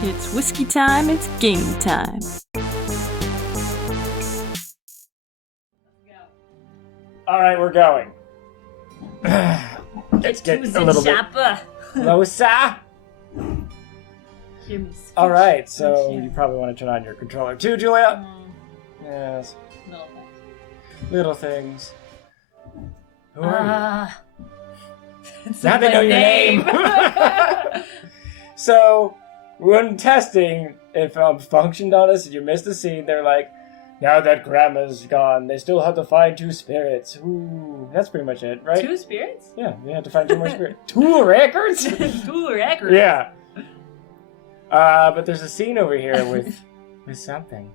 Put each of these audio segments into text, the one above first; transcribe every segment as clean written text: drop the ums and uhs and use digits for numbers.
It's whiskey time, it's game time. Alright, we're going. Let's get a little bit closer. Alright, so you probably want to turn on your controller too, Julia? Yes. Little things. Who are you? Now they know your name! So, when testing, if functioned on us and you missed a scene, they're like, now that Grandma's gone, they still have to find 2 spirits. Ooh, that's pretty much it, right? 2 spirits? Yeah, they have to find 2 more spirits. 2 records? 2 records? Yeah. But there's a scene over here with something.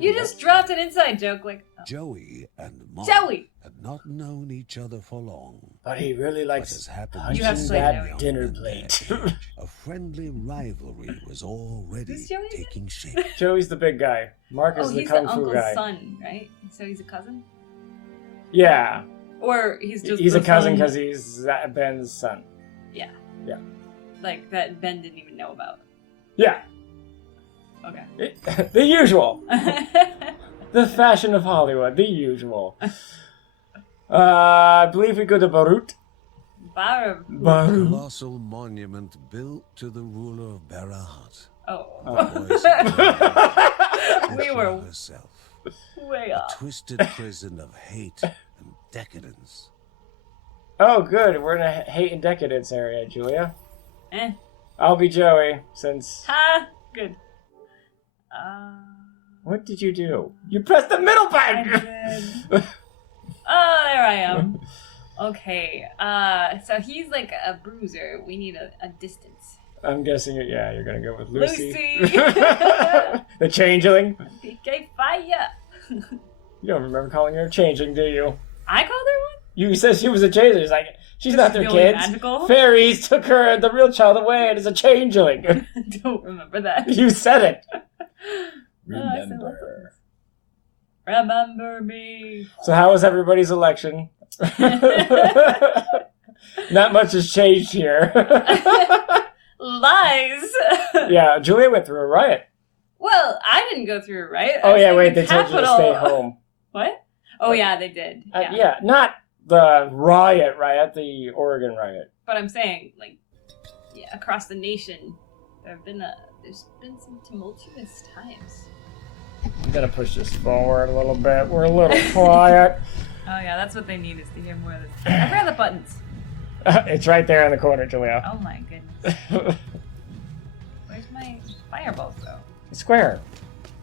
You just dropped an inside joke, like... Oh. Joey and Morta had not known each other for long. But he really likes punching that dinner plate. A friendly rivalry was already taking shape. Joey's the big guy. Mark is the kung fu guy. He's the uncle's son, right? So he's a cousin? Yeah. Or he's just He's a cousin because he's Ben's son. Yeah. Yeah. Like, that Ben didn't even know about. Yeah. Okay. The usual. The fashion of Hollywood. The usual. I believe we go to Barut. Barut. A colossal monument built to the ruler of Barahat. We were herself. Way off. A twisted prison of hate and decadence. Oh, good. We're in a hate and decadence area, Julia. I'll be Joey, since... Ha! Good. What did you do? You pressed the middle button! I did. Oh, there I am. Okay, so he's like a bruiser. We need a distance. I'm guessing, you're gonna go with Lucy. Lucy! The changeling? PK Fire! You don't remember calling her a changeling, do you? I called her one? You said she was a changeling. It's like, she's not their kids. Magical? Fairies took her, the real child, away, and is a changeling. I don't remember that. You said it. Remember me. So how was everybody's election? Not much has changed here. Lies. Yeah, Julia went through a riot. Well, I didn't go through a riot. Oh yeah, wait, they told you to stay home. What? Oh yeah, they did. Yeah, not the riot, the Oregon riot. But I'm saying, like, across the nation, there's been some tumultuous times. I'm gonna push this forward a little bit. We're a little quiet. Oh yeah, that's what they need, is to hear more of this. Where are the buttons? It's right there in the corner, Julia. Oh my goodness. Where's my fireball though? Square.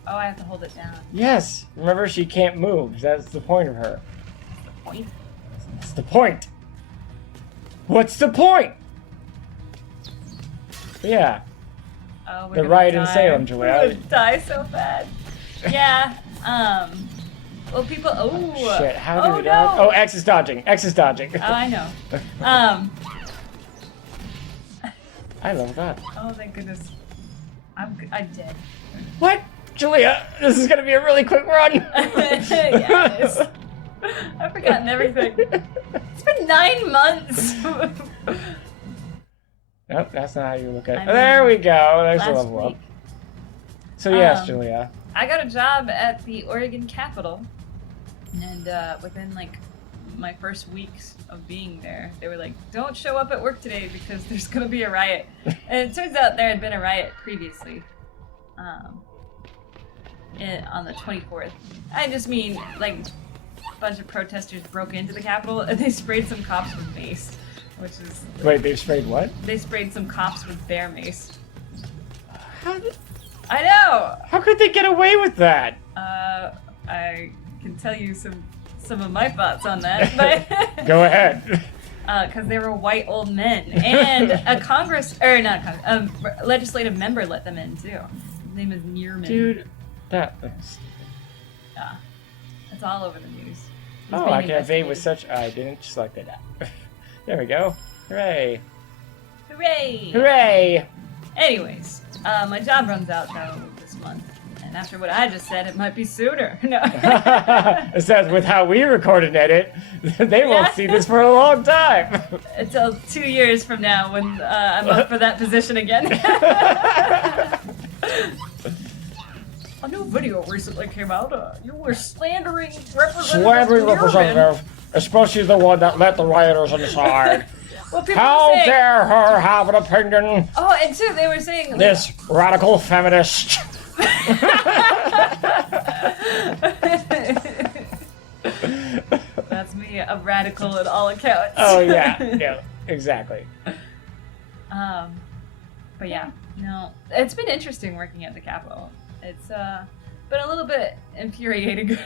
Oh, I have to hold it down. Yes. Remember, she can't move. That's the point of her. That's the point? That's the point. What's the point? Yeah. Oh, we're the gonna riot die. in Salem, Julia. We're gonna die so bad. Yeah. Well, people. Oh. Shit. How do we dodge? No. Oh, X is dodging. X is dodging. Oh, I know. I love that. Oh, thank goodness. I'm dead. What? Julia, this is gonna be a really quick run. Yeah, it is. I've forgotten everything. It's been 9 months. Nope, that's not how you look at it. There we go. There's a level up. So yes, Julia. I got a job at the Oregon Capitol, and within like my first weeks of being there, they were like, "Don't show up at work today because there's gonna be a riot." And it turns out there had been a riot previously, on the 24th. I just mean like a bunch of protesters broke into the Capitol and they sprayed some cops with mace, which is wait, they sprayed what? They sprayed some cops with bear mace. How? I know! How could they get away with that? I can tell you some of my thoughts on that, but... Go ahead. Because they were white old men, and a legislative member let them in, too. His name is Nearman. Dude, that is... Yeah. It's all over the news. Oh, I can evade with such... I didn't just like that. There we go. Hooray. Hooray! Hooray! Anyways, my job runs out, though, this month. And after what I just said, it might be sooner. No. It says with how we record and edit, they won't see this for a long time. Until 2 years from now when I'm up for that position again. video recently came out. You were slandering representatives. Slandering representative, especially the one that let the rioters inside. Well, people How were saying, dare her have an opinion? Oh, and two, they were saying This radical feminist. That's me, a radical at all accounts. Oh yeah, exactly. But yeah, no, it's been interesting working at the Capitol. It's been a little bit infuriating.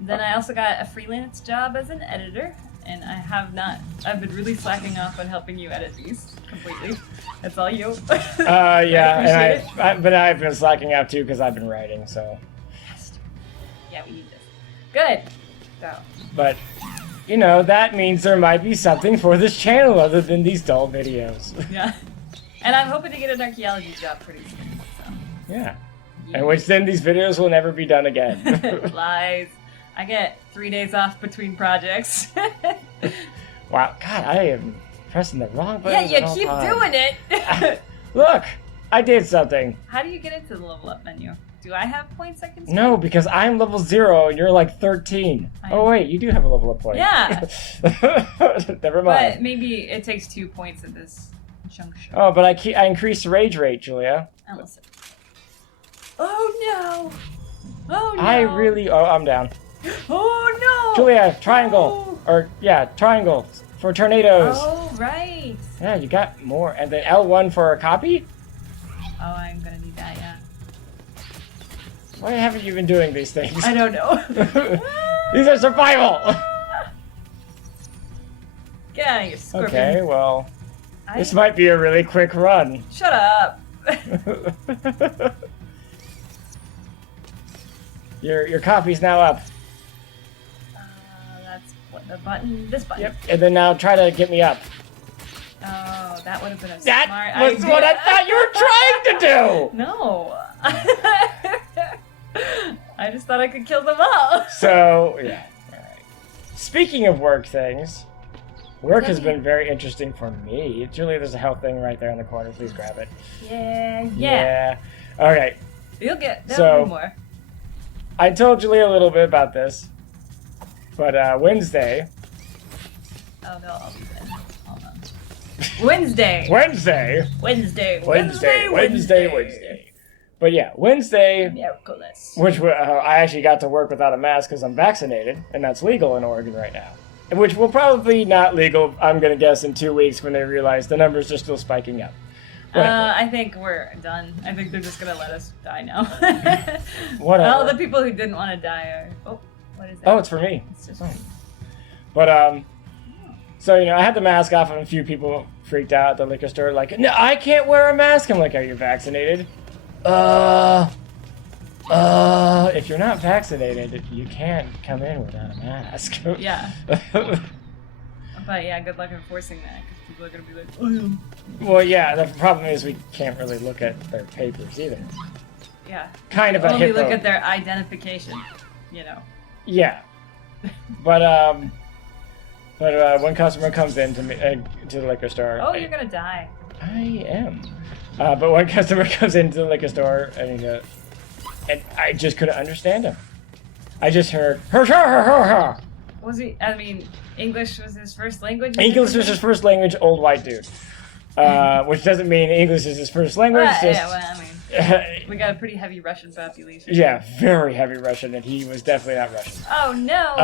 Then I also got a freelance job as an editor, and I've been really slacking off on helping you edit these completely. That's all you. Yeah, but I've been slacking out too because I've been writing, so. Yeah, we need this. Good. So. But, you know, that means there might be something for this channel other than these dull videos. Yeah. And I'm hoping to get an archaeology job pretty soon. So. Yeah. And which then these videos will never be done again. Lies. I get 3 days off between projects. Wow, God, I am pressing the wrong button. Yeah, you keep doing it. Look, I did something. How do you get into the level up menu? Do I have points I can spend? No, because I'm level 0 and you're like 13. Oh wait, you do have a level up point. Yeah. Never mind. But maybe it takes 2 points at this juncture. Oh, but I increased the rage rate, Julia. Listen. Oh no! Oh no! I'm down. Oh no! Julia, triangle. Or, yeah, triangle for tornadoes. Oh, right. Yeah, you got more. And then L1 for a copy? Oh, I'm gonna need that, yeah. Why haven't you been doing these things? I don't know. These are survival! Get out of here, Scorpion. Okay, well, this might be a really quick run. Shut up. Your copy's now up. That's what the button. This button. Yep, and then now try to get me up. Oh, that would have been a That smart was idea. what I thought you were trying to do! No. I just thought I could kill them all. So, yeah, alright. Speaking of work things, work has been very interesting for me. Julia, there's a health thing right there in the corner. Please grab it. Yeah. Okay. You'll get more. I told Julia a little bit about this, but Wednesday. Oh, they'll all be dead. Hold on. Wednesday. But yeah, Wednesday. Miraculous. Which I actually got to work without a mask because I'm vaccinated, and that's legal in Oregon right now. Which will probably not legal, I'm going to guess, in 2 weeks when they realize the numbers are still spiking up. I think we're done. I think they're just going to let us die now. Whatever. All the people who didn't want to die are... Oh, what is that? Oh, it's for me. It's just... But, so, you know, I had the mask off and a few people freaked out at the liquor store, like, no, I can't wear a mask. I'm like, are you vaccinated? If you're not vaccinated, you can't come in without a mask. Yeah. But yeah, good luck enforcing that, because people are going to be like, oh, yeah. Well, yeah, the problem is we can't really look at their papers either. Yeah. Kind of a only hippo. Look at their identification, you know. Yeah. But when customer comes in to the liquor store... Oh, you're going to die. I am. But when customer comes into the liquor store, and I just couldn't understand him. I just heard, her. Was he, I mean, English was his first language? English was his first language, old white dude. Which doesn't mean English is his first language. We got a pretty heavy Russian population. Yeah, very heavy Russian, and he was definitely not Russian. Oh, no!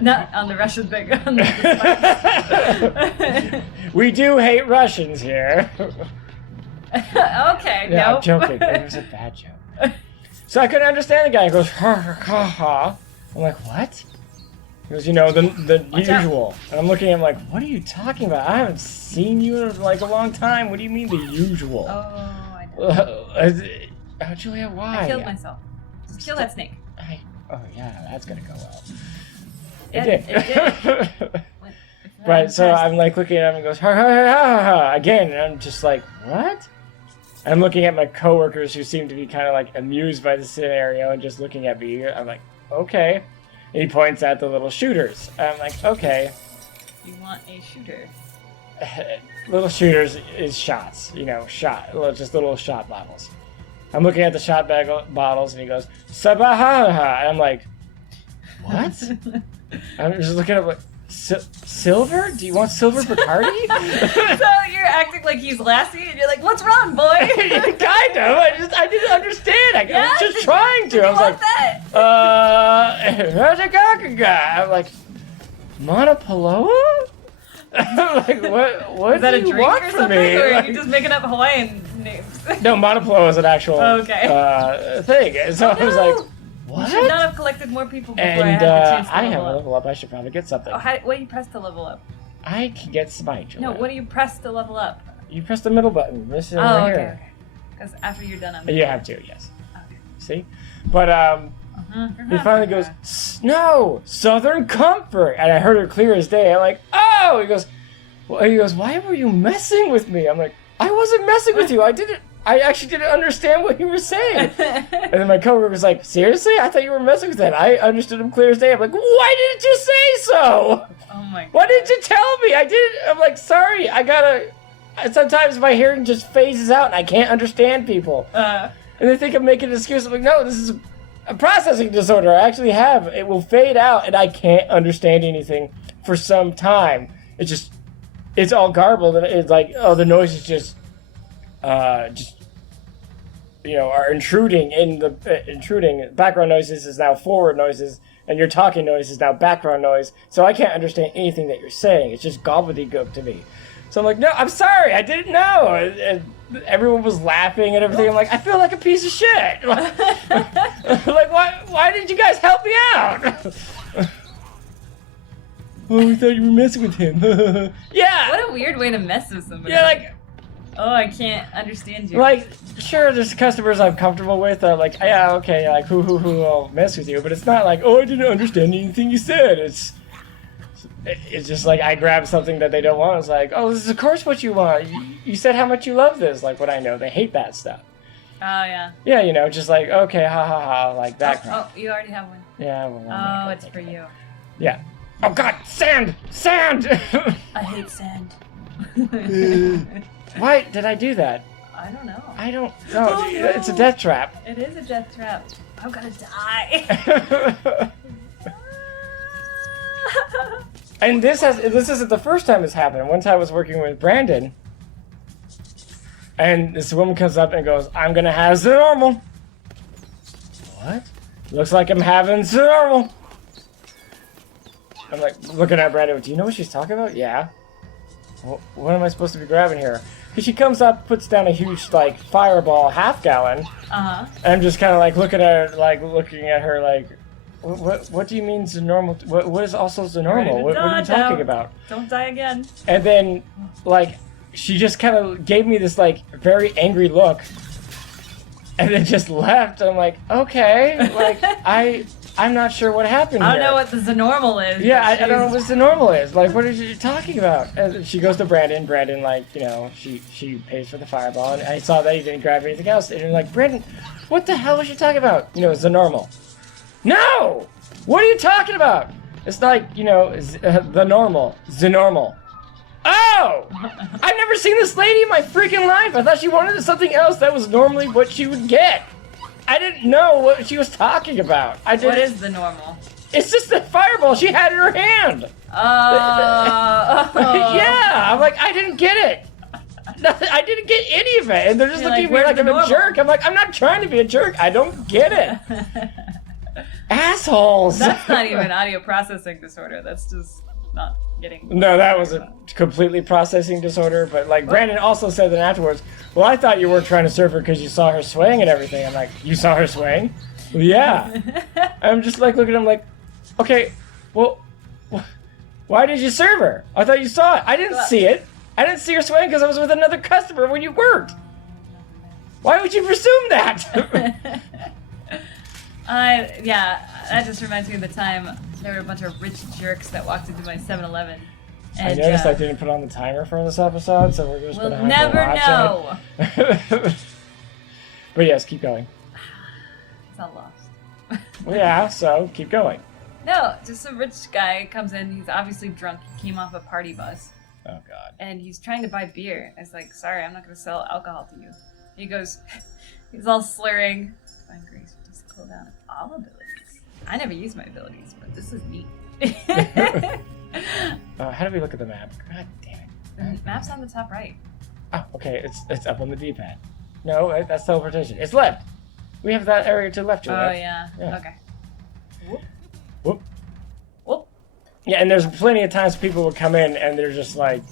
Not on the Russian thing. On the we do hate Russians here. Okay, yeah, no. I'm joking. It was a bad joke. So I couldn't understand the guy. He goes, ha. I'm like, what? He goes, you know, the usual. And I'm looking at him like, what are you talking about? I haven't seen you in like a long time. What do you mean the usual? Oh, I know. Julia, why? I killed myself. Just kill that snake. Oh, yeah, that's gonna go well. Yeah, it did. Right, so I'm like looking at him and goes, ha, again. And I'm just like, what? I'm looking at my coworkers who seem to be kind of like amused by the scenario and just looking at me. I'm like, okay. And he points at the little shooters. I'm like, okay. You want a shooter? Little shooters is shots, just little shot bottles. I'm looking at the shot bag bottles, and he goes, Sabaha. And I'm like, what? I'm just looking at like, silver? Do you want silver Bacardi? So you're acting like he's Lassie, and you're like, what's wrong, boy? Kind of. I didn't understand. I was just trying to. I was like, I'm like, Monopoloa? I'm like, what Is that do a you drink want or from something? me? Or are Like, you just making up Hawaiian names? no, Monopoloa is an actual thing. And so I was like, what? You should not have collected more people before I And had the chance to I have a level up. level up. I should probably get something. Oh, what do you press to level up? I can get smite. No, what do you press to level up? You press the middle button. This is Oh, right okay. here. Because after you're done, I'm You have to, yes. Okay. See? But he finally goes, no, Southern Comfort. And I heard it clear as day. I'm like, oh! He goes, why were you messing with me? I'm like, I wasn't messing with you. I actually didn't understand what you were saying. And then my coworker was like, seriously? I thought you were messing with that. I understood him clear as day. I'm like, why didn't you say so? Oh my God. Why didn't you tell me? I didn't. I'm like, sorry. Sometimes my hearing just phases out and I can't understand people. And they think I'm making an excuse. I'm like, no, this is a processing disorder. I actually have. It will fade out and I can't understand anything for some time. It's all garbled and it's like, oh, the noise is just are intruding intruding. Background noises is now forward noises, and your talking noise is now background noise. So I can't understand anything that you're saying. It's just gobbledygook to me. So I'm like, no, I'm sorry, I didn't know. And everyone was laughing and everything. I'm like, I feel like a piece of shit. Like, why did you guys help me out? Oh, we thought you were messing with him. Yeah. What a weird way to mess with somebody. Yeah, like. Oh, I can't understand you. Like, sure, there's customers I'm comfortable with. Like, yeah, okay, like, I'll mess with you. But it's not like, oh, I didn't understand anything you said. It's just like I grab something that they don't want. It's like, oh, this is of course what you want. You said how much you love this. Like, what I know, they hate that stuff. Oh, yeah. Yeah, just like, okay, ha ha ha, like that crap. Oh, you already have one. Yeah, well. Oh, it's for you. Yeah. Oh, God, sand! Sand! I hate sand. Why did I do that? I don't know. I don't know. Oh, no. It's a death trap. It is a death trap. I'm gonna die. And this isn't the first time it's happened. One time I was working with Brandon, and this woman comes up and goes, I'm gonna have the normal. What? Looks like I'm having the normal. I'm like looking at Brandon, do you know what she's talking about? Yeah. Well, what am I supposed to be grabbing here? Because she comes up, puts down a huge, like, fireball, half-gallon. Uh-huh. And I'm just kind of, like, looking at her, like, what do you mean the normal? What is also the normal? What are you talking about? Don't die again. And then, like, she just kind of gave me this, like, very angry look. And then just left. I'm like, okay. Like, I'm not sure what happened I here. don't know what the normal is. Yeah, I don't know what the normal is. Like, what are you talking about? And she goes to Brandon. Brandon, like, she pays for the fireball. And I saw that he didn't grab anything else. And you're like, Brandon, what the hell was she talking about? It's the normal. No! What are you talking about? It's like, the normal. The normal. Oh! I've never seen this lady in my freaking life. I thought she wanted something else that was normally what she would get. I didn't know what she was talking about. What is the normal? It's just the fireball she had in her hand. Yeah, I'm like, I didn't get it. I didn't get any of it. And they're just looking at me like I'm a jerk. I'm like, I'm not trying to be a jerk. I don't get it. Assholes. That's not even audio processing disorder. That's just not getting... No, that was a completely processing disorder. But, like, Brandon also said that afterwards, well, I thought you weren't trying to serve her because you saw her swaying and everything. I'm like, you saw her swaying? Well, yeah. I'm just, like, looking at him like, okay, well, why did you serve her? I thought you saw it. I didn't see it. I didn't see her swaying because I was with another customer when you worked. Why would you presume that? Yeah, that just reminds me of the time there were a bunch of rich jerks that walked into my 7-Eleven. I noticed I didn't put on the timer for this episode, so we're just going to have to watch it. But yes, keep going. It's not lost. Well, yeah, so keep going. No, just a rich guy comes in. He's obviously drunk. He came off a party bus. Oh, God. And he's trying to buy beer. I was like, sorry, I'm not going to sell alcohol to you. He goes, he's all slurring. Divine Grace will just cool down all abilities. I never use my abilities, but this is neat. How do we look at the map? God damn it. The map's on the top right. Oh, okay. It's up on the D-pad. No, that's teleportation. It's left. We have that area to the left. Oh, yeah. Okay. Whoop. Whoop. Yeah, and there's plenty of times people would come in and they're just like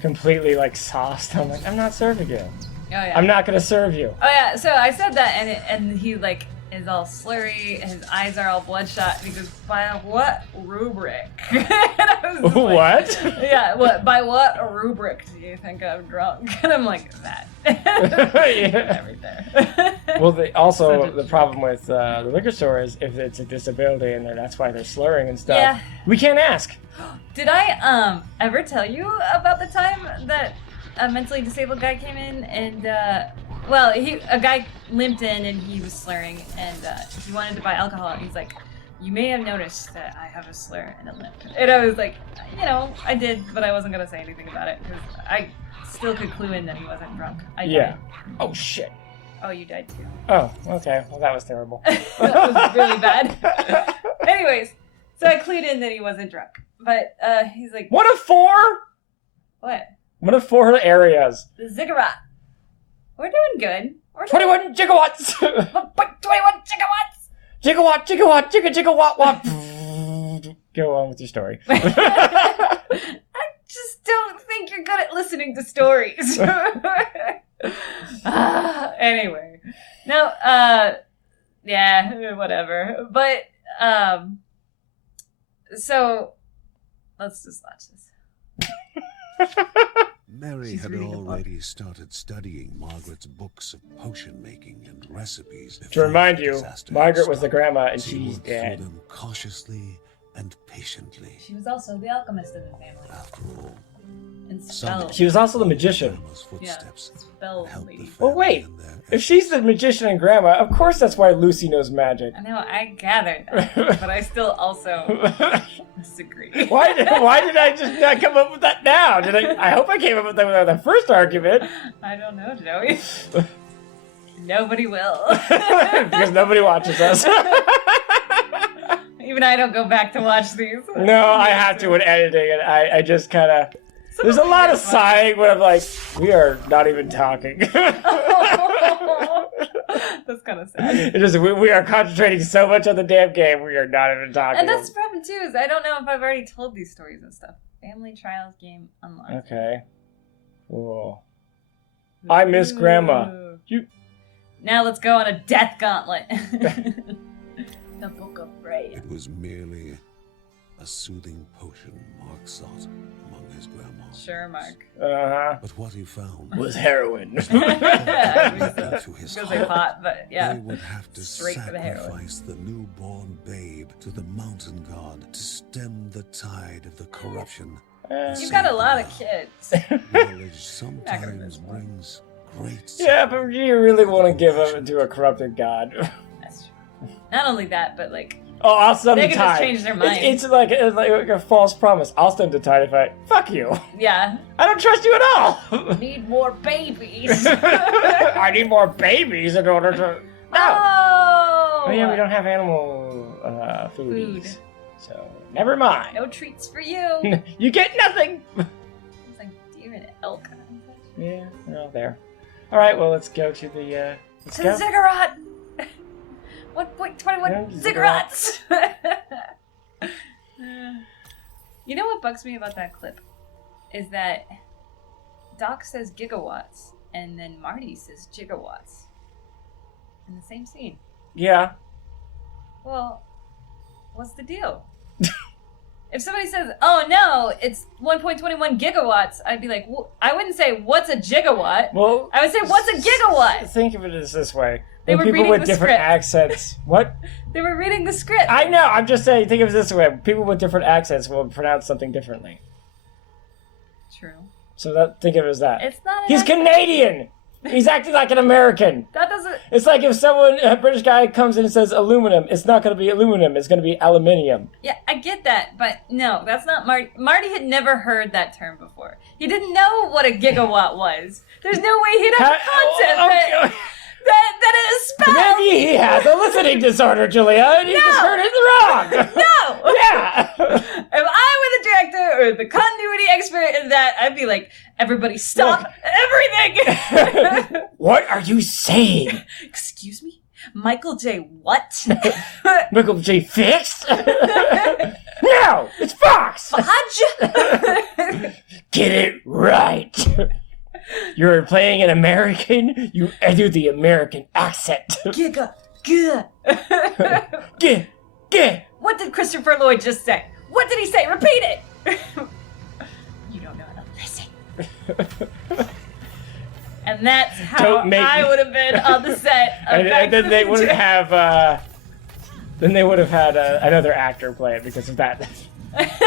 completely like sauced. I'm like, I'm not serving you. Oh, yeah. I'm not gonna serve you. Oh, yeah. So I said that, and he like is all slurry, and his eyes are all bloodshot, and he goes, by what rubric? And I was What? Like, yeah, by what rubric do you think I'm drunk? And I'm like, that. Yeah. Right there. Well, the problem with the liquor store is if it's a disability and that's why they're slurring and stuff. Yeah. We can't ask. Did I ever tell you about the time that a mentally disabled guy came in and a guy limped in and he was slurring and he wanted to buy alcohol and he's like, you may have noticed that I have a slur and a limp. And I was like, I did, but I wasn't gonna say anything about it because I still could clue in that he wasn't drunk. I died. Oh shit. Oh, you died too. Oh, okay. Well, that was terrible. That was really bad. Anyways, so I clued in that he wasn't drunk, but he's like, 1 of 4. What? 1 of 4 areas. The Ziggurat. We're doing good. 21 gigawatts. 21 gigawatts. Gigawatt, gigawatt, watt. Go on with your story. I just don't think you're good at listening to stories. Anyway. No, yeah, whatever. But, so, let's just watch this. Mary She's had reading a book. already started studying Margaret's books of potion making and recipes. To remind you, disaster Margaret was the struck. grandma and She she's worked through dead. them cautiously and patiently. She was also the alchemist of the family. After all, And some spell. She was also the magician. grandma's footsteps Spell helped lady. the Well, family wait. in their If she's the magician and grandma, of course that's why Lucy knows magic. I know, I gathered that, but I still also disagree. Why did I just not come up with that now? I hope I came up with that with the first argument. I don't know, Joey. Nobody will. Because nobody watches us. Even I don't go back to watch these. No, I have to when editing, and I just kind of... There's a lot of sighing when I'm like, we are not even talking. That's kind of sad. It just, we are concentrating so much on the damn game, we are not even talking. And that's the problem too, is I don't know if I've already told these stories and stuff. Family Trials game unlocked. Okay. Cool. I miss Grandma. You... Now let's go on a death gauntlet. The Book of Brain. It was merely a soothing potion Mark sought among his grandmas. Sure, Mark. Uh-huh. But what he found Was heroin. to his Feels like heart. pot, but yeah. They would have to Straight for the heroin. sacrifice the newborn babe to the mountain god to stem the tide of the corruption. You've got a lot of kids. Knowledge miss sometimes one. brings great Yeah, but you really want to give up to a corrupted god. That's true. Not only that, but like, Oh, I'll stem they the can just tide. change their mind. It's like a false promise. I'll stem the tide if I... Fuck you. yeah. I don't trust you at all. Need more babies. I need more babies in order to... No. Oh! Oh yeah, we don't have animal foodies. Food. So, never mind. No treats for you. You get nothing. It's like deer and elk. Yeah, they're all there. All right, well, let's go to the... let's To go. the Ziggurat! 1.21 Yeah, Ziggurats! You know what bugs me about that clip? Is that Doc says gigawatts, and then Marty says gigawatts. In the same scene. Yeah. Well, what's the deal? If somebody says, oh no, it's 1.21 gigawatts, I'd be like, I wouldn't say, what's a gigawatt? Well... I would say, what's a gigawatt? Think of it as this way. They When were people reading with the different script. accents... What? They were reading the script. I know, I'm just saying, think of it this way. People with different accents will pronounce something differently. True. So think of it as that. It's not. He's Canadian! He's acting like an American! That doesn't. It's like if a British guy comes in and says aluminum, it's not going to be aluminum, it's going to be aluminium. Yeah, I get that, but no, that's not Marty. Marty had never heard that term before. He didn't know what a gigawatt was. There's no way he'd have a concept that a spell... Maybe he has a listening disorder, Julia, and he just heard it wrong. No! Yeah! If I were the director or the continuity expert in that, I'd be like, everybody stop everything! What are you saying? Excuse me? Michael J. what? Michael J. Fixed? No! It's Fox! Fudge? Get it right! You're playing an American? You do the American accent. Giga. Get. What did Christopher Lloyd just say? What did he say? Repeat it! You don't know how to listen. And that's how I would have been on the set of and then they wouldn't have, then they would have had another actor play it because of that.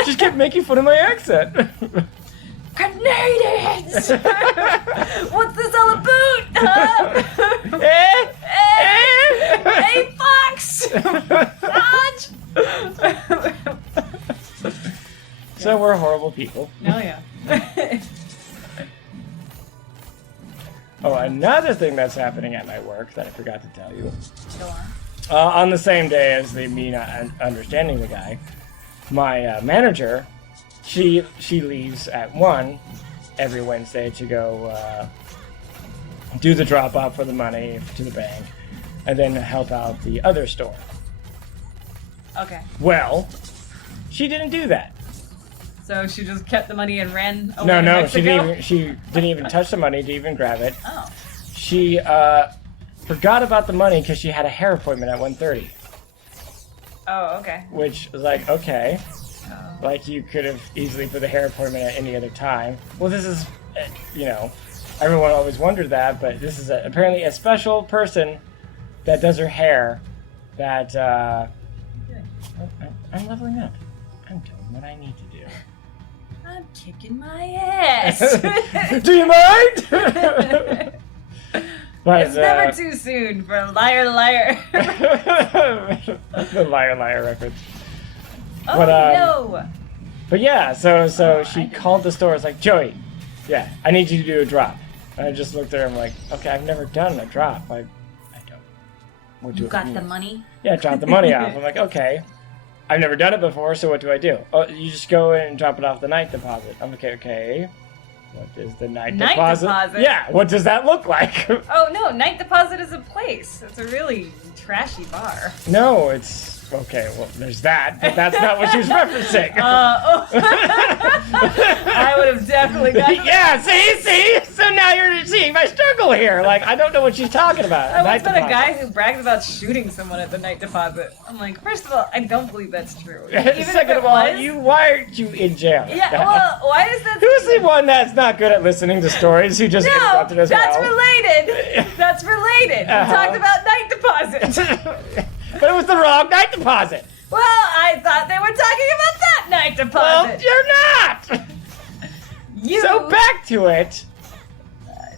Just kept making fun of my accent. Canadians! What's this all about, huh? Hey, Fox! Dodge! So we're horrible people. Oh, yeah. Oh, another thing that's happening at my work that I forgot to tell you. Go on. On the same day as me not understanding the guy, my manager, she leaves at 1 every Wednesday to go do the drop-off for the money to the bank, and then help out the other store. Okay. Well, she didn't do that. So she just kept the money and ran away No, to Mexico? she didn't even touch the money to even grab it. Oh. She forgot about the money because she had a hair appointment at 1:30. Oh, okay. Which was like, okay. Like, you could have easily put the hair appointment at any other time. Well, this is, everyone always wondered that, but this is apparently a special person that does her hair that, I'm leveling up. I'm doing what I need to do. I'm kicking my ass. Do you mind? But, it's never too soon for a liar. The liar reference. Oh, But, no. But yeah, so she called the store. It's like, Joey, yeah, I need you to do a drop. And I just looked at her. I'm like, okay, I've never done a drop. I don't. What do You got the money? Yeah, drop the money off. I'm like, okay, I've never done it before, so what do I do? Oh, you just go in and drop it off the night deposit. I'm like, okay. What is the night deposit? Yeah, what does that look like? Oh, no, night deposit is a place. It's a really trashy bar. No, it's... Okay, well, there's that, but that's not what she was referencing. I would have definitely gotten... Yeah, see? So now you're seeing my struggle here. Like, I don't know what she's talking about. I once met a guy who bragged about shooting someone at the night deposit. I'm like, first of all, I don't believe that's true. Even Second of all, why aren't you in jail? Yeah, well, why is that... Who's the one that's not good at listening to stories who just interrupted us? That's related. That's related. We talked about night deposit. But it was the wrong night deposit. Well, I thought they were talking about that night deposit. Well, you're not. So back to it.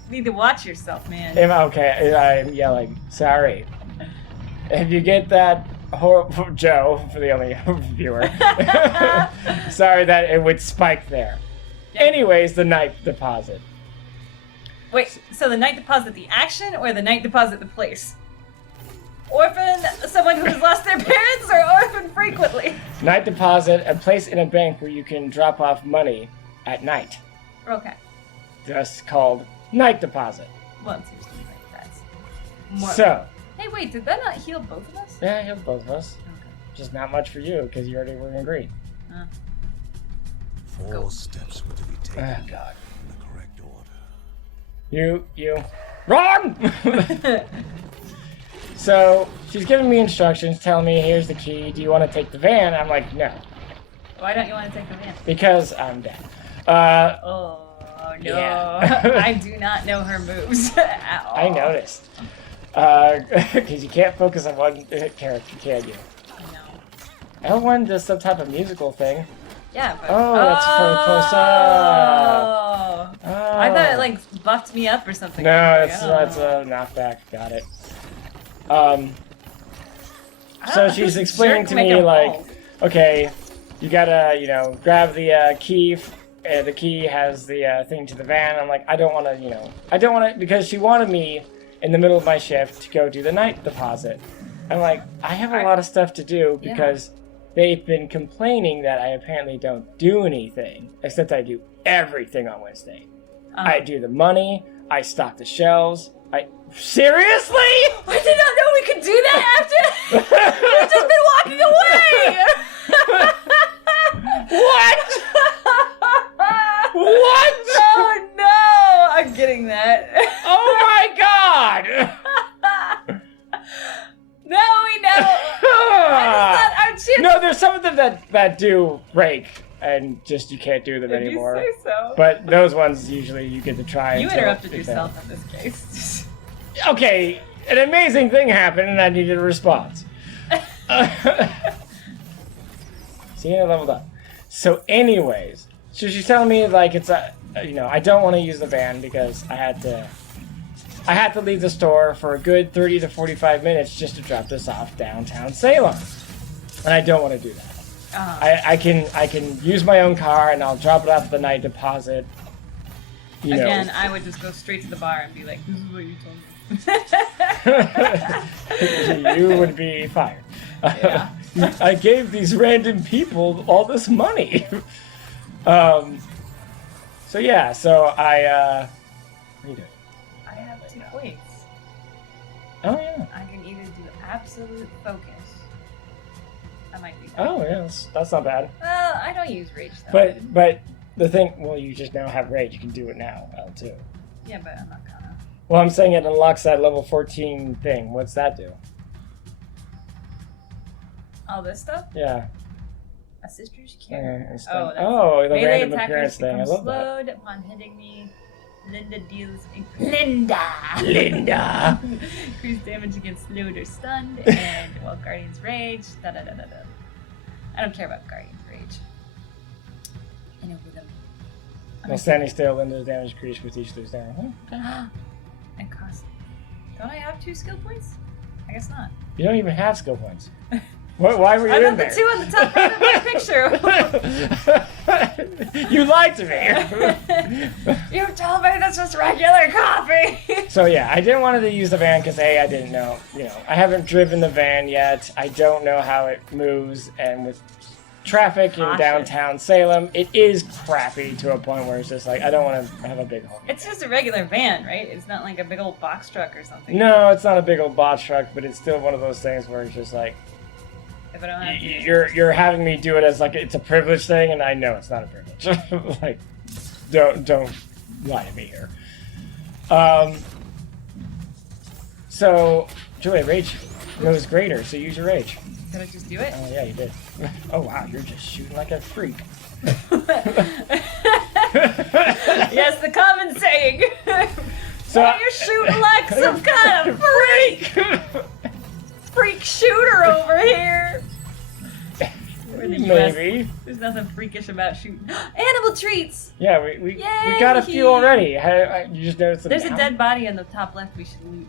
Need to watch yourself, man. Okay, I'm yelling. Sorry. If you get that, Joe, for the only viewer. Sorry that it would spike there. Yeah. Anyways, the night deposit. Wait, so the night deposit the action or the night deposit the place? Orphan, someone who has lost their parents, or orphan frequently? Night deposit, a place in a bank where you can drop off money at night. Okay. Just called night deposit. Well, it seems to me like that's more... So. Hey, wait, did that not heal both of us? Yeah, it healed both of us. Okay. Just not much for you, because you already were in green. 4 steps were to be taken Oh, God. in the correct order. You. Wrong! So, she's giving me instructions, telling me, here's the key, do you want to take the van? I'm like, no. Why don't you want to take the van? Because I'm dead. Oh, no. Yeah. I do not know her moves at all. I noticed. Because you can't focus on one character, can you? No. L1 does some type of musical thing. Yeah, but... Oh, that's for close up. Oh. I thought it, like, buffed me up or something. No, that's a knockback. Got it. So she's explaining to me, like, okay, you gotta, grab the key the key has the thing to the van. I'm like, I don't want to, because she wanted me in the middle of my shift to go do the night deposit. I'm like, I have a lot of stuff to do because they've been complaining that I apparently don't do anything, except I do everything on Wednesday. I do the money, I stock the shelves, Seriously? I did not know we could do that after you've just been walking away! What? What? Oh no! I'm getting that. Oh my god! No, we know! No, there's some of them that do break, and just you can't do them anymore. You say so. But those ones, usually you get to try. You interrupted yourself in this case. Okay, an amazing thing happened, and I needed a response. See, I leveled up. So anyways, so she's telling me, like, it's I don't want to use the van because I had to leave the store for a good 30 to 45 minutes just to drop this off downtown Salem. And I don't want to do that. I can use my own car and I'll drop it off at the night deposit. Again, I would just go straight to the bar and be like, this is what you told me. You would be fired. Yeah. I gave these random people all this money. So I what are you doing? I have 2 points. Oh yeah. I can either do absolute focus. I might do that. Oh yeah, that's not bad. Well, I don't use rage though. But the thing, you just now have rage. You can do it now, L2. Yeah, but I'm not gonna. Well, I'm saying it unlocks that level 14 thing. What's that do? All this stuff? Yeah. A sister's care. That's the melee random appearance thing. I love slowed that. upon hitting me. Linda deals Linda increased damage against slowed or stunned, and while Guardian's rage. I don't care about Guardian's rage. I know with them. While standing still, Linda's damage increased with each lose damage. And cost. Don't I have 2 skill points? I guess not. You don't even have skill points. Why were you in there? I got the 2 on the top right of my picture. You lied to me. You told me this was regular coffee. So yeah, I didn't want to use the van because I didn't know. I haven't driven the van yet. I don't know how it moves, and with traffic in downtown Salem, it is crappy to a point where it's just like I don't want to have a big hole. It's just a regular van, right? It's not like a big old box truck or something. No, it's not a big old box truck, but it's still one of those things where it's just like if I don't have you're having me do it as like it's a privilege thing, and I know it's not a privilege. Like, don't lie to me here. So Julia, rage goes greater, so use your rage. Did I just do it? Oh yeah, you did. Oh wow, you're just shooting like a freak. Yes, the common saying. So you're shooting like some kind of freak shooter over here. We're in the US. Maybe. There's nothing freakish about shooting. Animal treats! Yeah, we got a few already. You just noticed There's a dead body on the top left we should loot.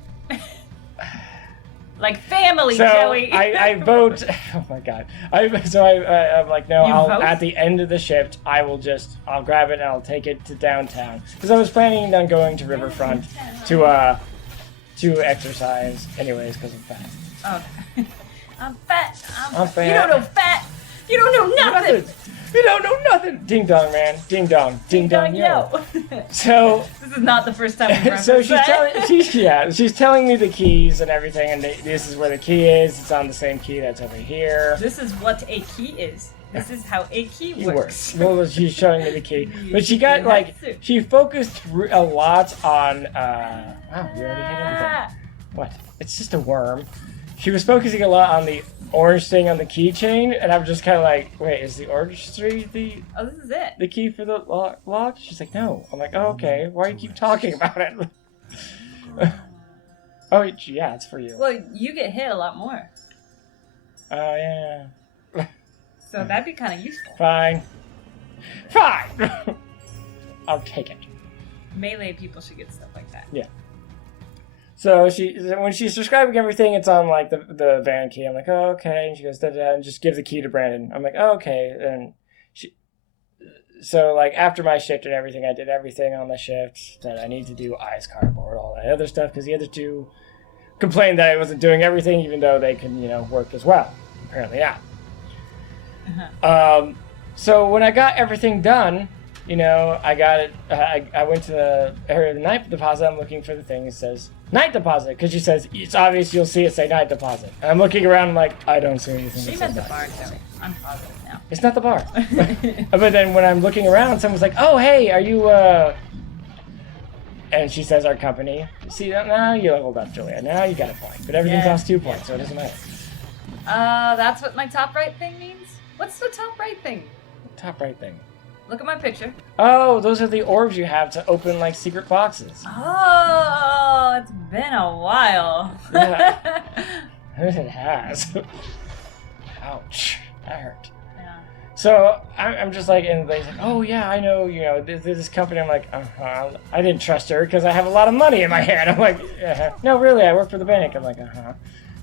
Like family, Joey. I vote. Oh my god. I'm like, no. At the end of the shift, I'll grab it and I'll take it to downtown because I was planning on going to Riverfront to exercise, anyways, because I'm fat. Oh, I'm fat. I'm fat. You don't know fat. You don't know nothing. You don't know nothing. Ding dong, man. Ding dong. Ding dong, yo. So this is not the first time we've so she's telling me the keys and everything, and this is where the key is. It's on the same key that's over here. This is what a key is. This is how a key works. Well, she's showing me the key, but she got she focused a lot on. Wow, you already hit everything. What? It's just a worm. She was focusing a lot on the orange thing on the keychain, and I'm just kind of like, wait, is the orange tree Oh, this is it. the key for the lock? She's like, no. I'm like, oh, okay. Why do you keep talking about it? Oh, yeah, it's for you. Well, you get hit a lot more. Oh, yeah. So that'd be kind of useful. Fine. I'll take it. Melee people should get stuff like that. Yeah. So when she's describing everything, it's on like the van key. I'm like, oh, okay. And she goes, da-da, and just give the key to Brandon. I'm like, oh, okay. And so like after my shift and everything, I did everything on the shift that I need to do, ice cardboard, all that other stuff, because the other two complained that I wasn't doing everything, even though they can, work as well. Apparently not. Uh-huh. So when I got everything done, I got it. I went to the area of the night deposit. I'm looking for the thing. It says night deposit because she says it's obvious. You'll see it say night deposit. And I'm looking around. I'm like, I don't see anything. She meant the bar, Joey. I'm positive now. It's not the bar. But then when I'm looking around, someone's like, "Oh, hey, are you?" And she says, "Our company." See, now you leveled up, Julia. Now you got a point. But everything costs 2 points, so it doesn't matter. That's what my top right thing means? What's the top right thing? Top right thing. Look at my picture. Oh, those are the orbs you have to open, like, secret boxes. Oh, it's been a while. Yeah. It has. Ouch. That hurt. Yeah. So, I'm just like, and they're like, oh, yeah, I know, this company. I'm like, I didn't trust her because I have a lot of money in my hand. I'm like, no, really, I work for the bank. I'm like,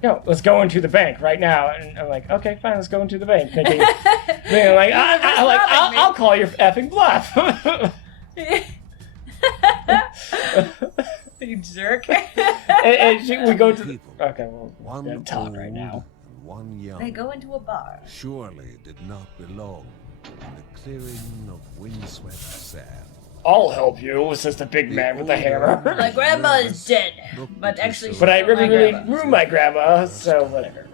no, let's go into the bank right now. And I'm like, okay, fine, let's go into the bank. Thinking, like, I'll call your effing bluff. You jerk. We go to the... Okay, well, One talk right now. One young. They go into a bar. Surely did not belong in the clearing of windswept sand. I'll help you, says the big man with the hammer. My grandma is dead, but actually she's But I not my really grandma. ruined my grandma, so whatever.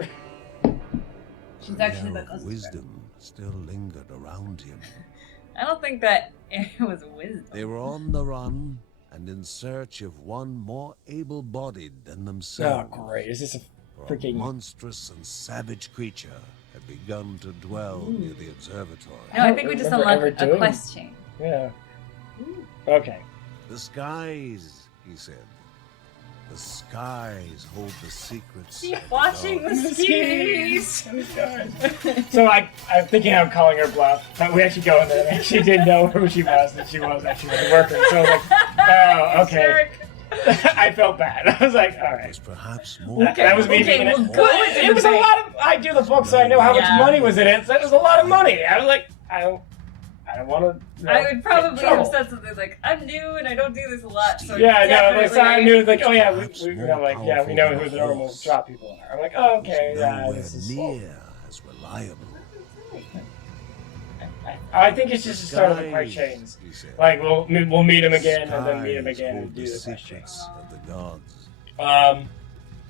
She's actually The my air of cousin's wisdom still lingered around him. I don't think that it was wisdom. They were on the run and in search of one more able-bodied than themselves. Oh, great. Is this a For freaking... a monstrous and savage creature had begun to dwell near the observatory. No, I think we just remember ever unlocked a doing- quest chain. Yeah. Okay. The skies, he said. The skies hold the secrets. Keep of watching gods. the skis. So I'm thinking I'm calling her bluff, but we actually go in there and she didn't know who she was, and she was actually a worker. So I was like, oh, okay. I felt bad. I was like, all right. Was perhaps more. That was me being we'll it. go Well, into it was the a bank. lot of... I do the book, so I know how much Yeah. money was in it. So it was a lot of money. I was like, I don't want to... I would probably have said something like, I'm new and I don't do this a lot, so Yeah, I know. Like, definitely so I knew, like, oh yeah, Perhaps we more we know who powerful the normal than drop people are. I'm like, oh, okay, yeah, Nowhere this is... near as reliable. I think it's just the start of the quite chains. He said. Like, we'll meet him again, and then meet him Skies again, hold and do the quest chains. secrets of the gods.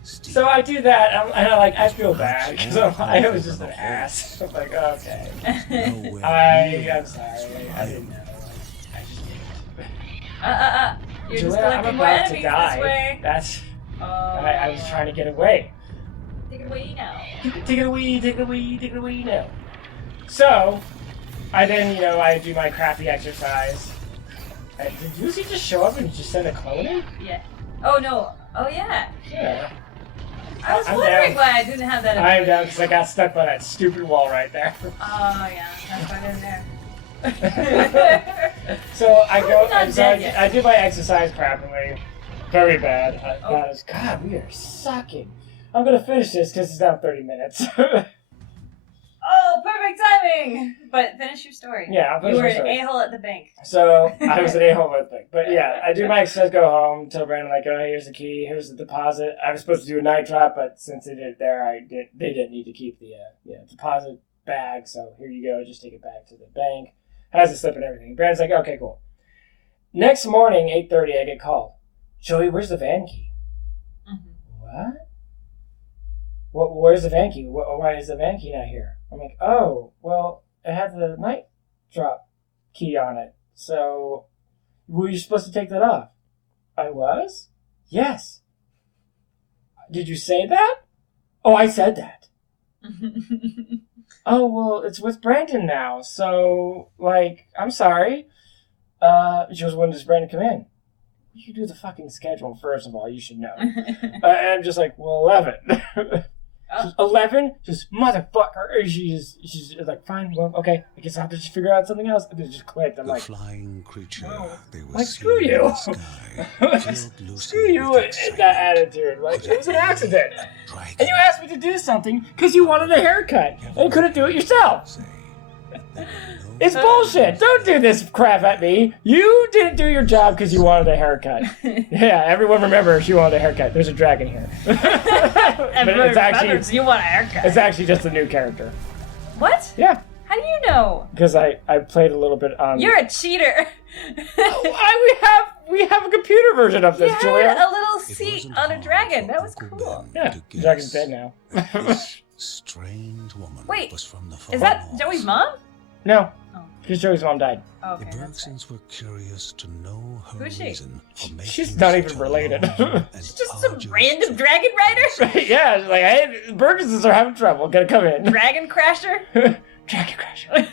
So I do that, and I feel bad, because I was just an ass. I'm like, okay. Nowhere I'm sorry, I didn't know. I just didn't. You're just Julia, I'm collecting more about to enemies die. this way. That's... Oh, I was trying to get away. Take it away now. Take it away now. So, I then, I do my crappy exercise. Did Lucy just show up and just send a clone in? Yeah. Oh no. Oh yeah. Yeah. I was I'm wondering down. why I didn't have that. I'm down because I got stuck by that stupid wall right there. Oh yeah, that's why they're there. So I go, I'm not and so dead yet. I do my exercise crappily. Very bad. Oh. God, we are sucking. I'm gonna finish this because it's now 30 minutes. Oh, perfect timing! But finish your story. Yeah, I'll finish You were my an story. a-hole at the bank. So I was an a-hole with thing. But yeah, I do my exercise, go home, tell Brandon, like, oh, here's the key, here's the deposit. I was supposed to do a night drop, but since they did it there, they didn't need to keep the deposit bag, so here you go, just take it back to the bank. Has the slip and everything. Brandon's like, okay, cool. Next morning, 8:30, I get called. Joey, where's the van key? Mm-hmm. What? Where's the van key? Why is the van key not here? I'm like, oh, well, it had the night drop key on it. So, were you supposed to take that off? I was? Yes. Did you say that? Oh, I said that. Oh, well, it's with Brandon now. So, like, I'm sorry. She was, when does Brandon come in? You do the fucking schedule, first of all. You should know. And I'm just like, well, 11. She's 11? Just motherfucker. She's like, fine, well, okay. I guess I'll have to just figure out something else. And it just clicked. I'm The like, flying creature they were like, screw seeing you. in the sky filled Lucy Screw you with in that attitude. Like, it was an accident. Dragon And you asked me to do something because you wanted a haircut and couldn't do it yourself. say, there were no It's bullshit. Don't do this crap at me. You didn't do your job because you wanted a haircut. Yeah, everyone remember she wanted a haircut. There's a dragon here. But it's actually, you want a haircut. it's actually just a new character. What? Yeah. How do you know? Because I played a little bit on... You're a cheater. we have a computer version of this, You Julia. had a little seat on a dragon. That was cool. Yeah, the dragon's dead now. This strange woman Wait, was from the Is that far Joey's north. mom? No, Oh. because Joey's mom died. Oh, The okay. That's right. Bergsons were curious to know her Who's she? reason for making She's not even such a related. long and It's just some arduous random trip. dragon rider? Yeah, it's like, hey, Bergesons are having trouble. Gotta come in. Dragon crasher? Dragon Crasher.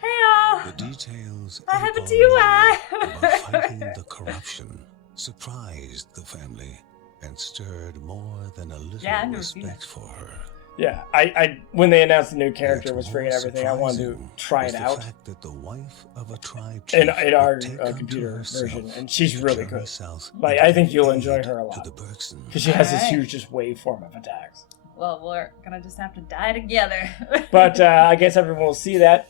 Hey-oh. The details I have a Avon DUI. knew about fighting the corruption surprised the family and stirred more than a little Yeah, I've never seen respect for her. Yeah, I when they announced the new character Yet was more freaking everything, I wanted to surprising try was it the out fact that the wife of a tribe in chief our would take unto computer herself version, and she's the really journey good. south Like, to I think you'll aid enjoy her a to lot. the Bergsons. Because she has this Alright. huge just waveform of attacks. Well, we're gonna just have to die together. But I guess everyone will see that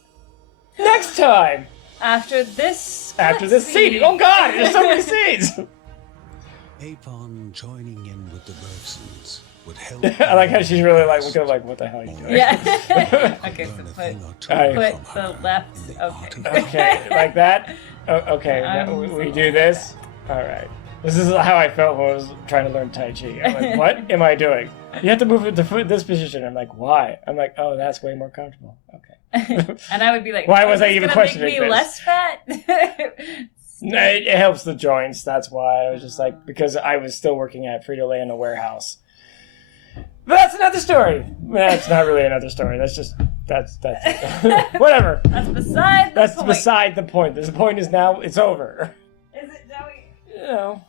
next time. After this Scene. Oh god, there's so many scenes. Apon joining in with the Bergsons would help. I like how she's really like looking like, what the hell are you doing? Yeah. Okay, Learn so a thing or two Alright. put from the her left. in the art Okay. of Okay, like that. Oh, okay, I'm we do this. All right. This is how I felt when I was trying to learn Tai Chi. I'm like, what am I doing? You have to move it to this position. I'm like, why? I'm like, oh, that's way more comfortable. Okay. And I would be like, Why "Oh, was is I this even gonna questioning make me this?" less fat? No, it helps the joints. That's why I was just like, because I was still working at Frito-Lay in a warehouse. But that's another story. That's not really another story. That's whatever. That's beside the That's point. beside the point. The point is now it's over. Is it, Joey? You know.